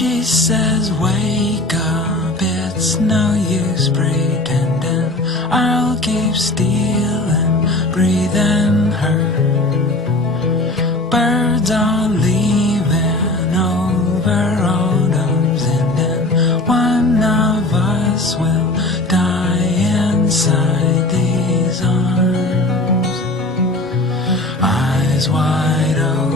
She says, wake up, it's no use pretending. I'll keep stealing, breathing her. Birds are leaving over autumn's ending. One of us will die inside these arms. Eyes wide open.